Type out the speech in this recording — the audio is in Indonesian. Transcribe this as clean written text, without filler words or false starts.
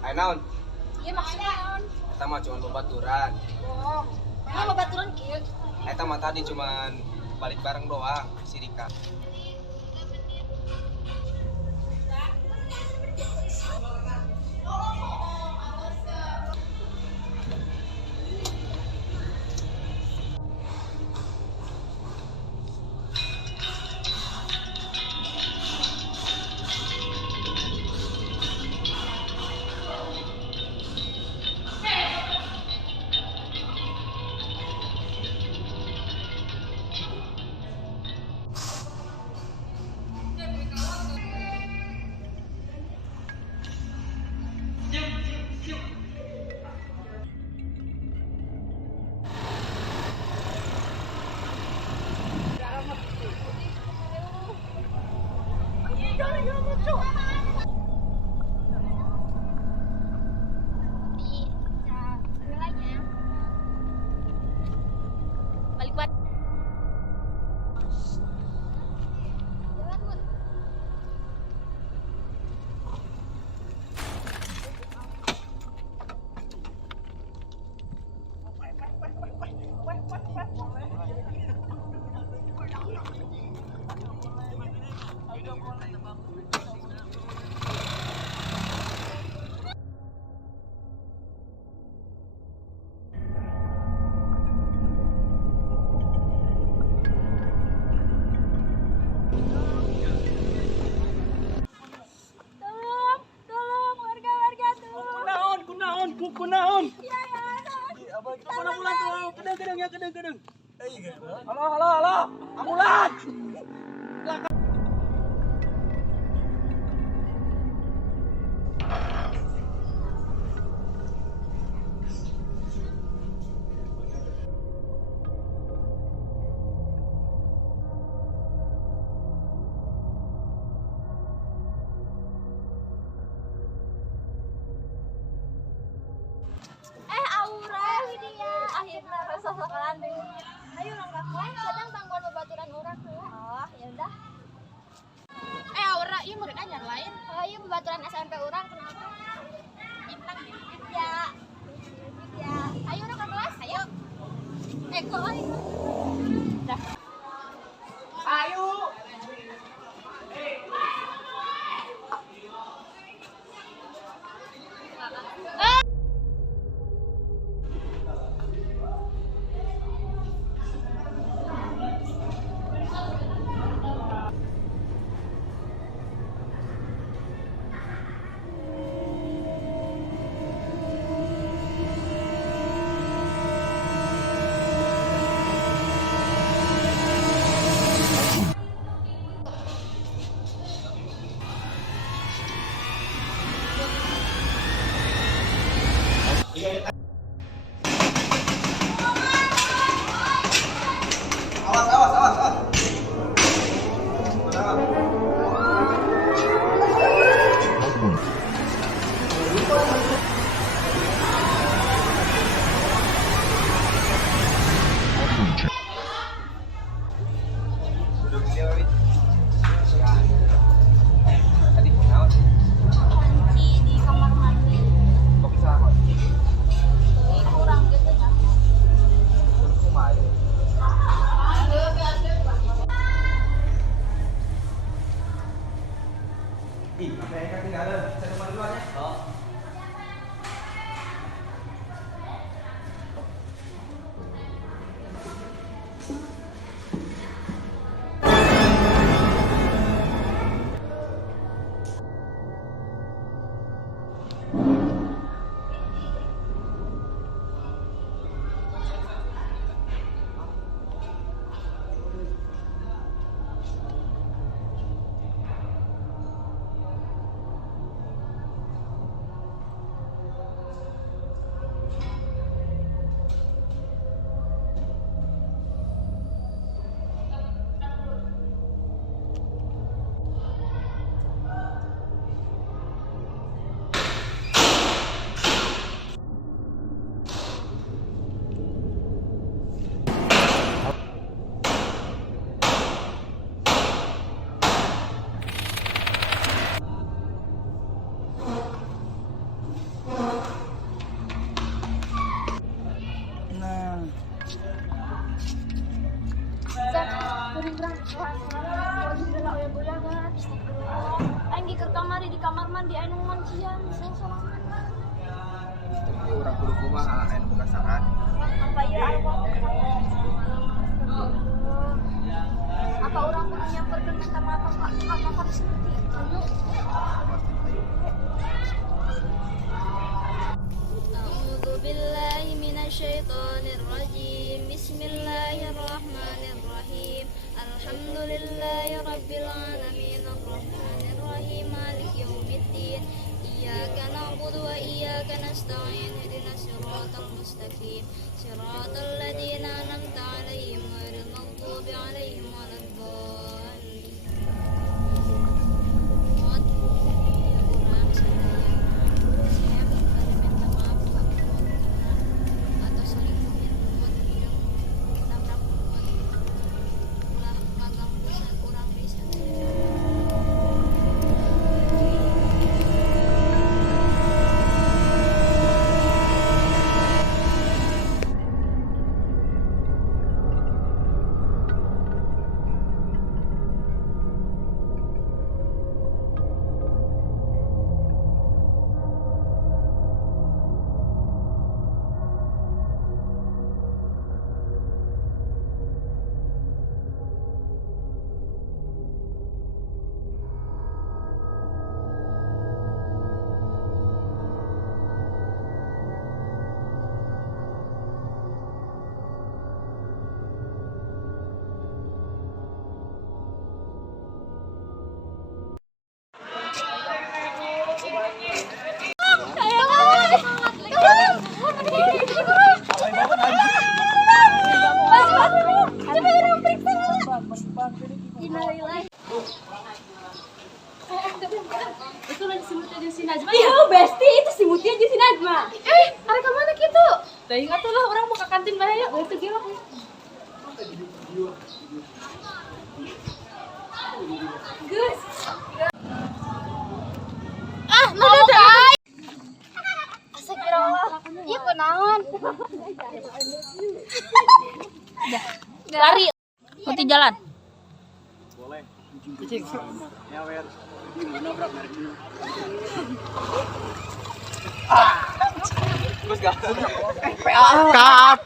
Ayo naon? Iya maksudnya naon? Eta mah cuma babaturan. Oh, emang babaturan kieu. Eta mah tadi cuman balik bareng doang si Rika. Balik balik. Tolong warga-warga tolong. Kunaon? Iya ya. Abang kita mana bulan tuh? Kedeng ya, kedeng. Halo. Ambulan. Aura Widya akhirnya kesosok deh. Ayo nonggak kue kadang tangguhan babaturan urang tuh. Oh ya udah. Aura iya murid aja lain. Oh iya babaturan SMP urang kenapa? Bintang Widya. Ayo orang ke kelas ayo. Kok ayo. Dah. Ayo. Awas. Duduk sini, Wit. Tadi naon? Di kamar mandi. Kok bisa kok? Kurang gitu ya. Kumaha? Ih, saya kan tinggalin. Saya kemana duluan ya? Oh. kamar mandi anu mancian sorangan. Jadi orang kudu kumaha anu bekasangan. Apa ya apa orang punya perkenan sama apa harus ngerti dulu. A'udzu billahi minasyaitonir rajim. Bismillahirrahmanirrahim. Alhamdulillahi rabbil alamin arrahmanir rahim maliki yaumiddin. Iyyaka na'budu wa iyyaka nasta'in ihdinas siratal mustaqim siratal ladzina an'amta 'alaihim ghairil maghdubi 'alaihim waladdallin. Mohon ya kurang saya minta maaf Pak atau saling nabrak ulah magang bisa kurang bisa. Itu lagi si Mutia jeung si Najma ya? Iya, Besti, itu si Mutia jeung si Najma. Ada kemana gitu? Dah ingat tuh lah, orang mau ke kantin mana ya? Itu gila. Gus. Ah, mau dah. Astagfirullah. Iya kenaon. Lari. Putih jalan. Boleh. Cicing. Ya, wer. Di mana brak dari dulu. Gus gak. Cut.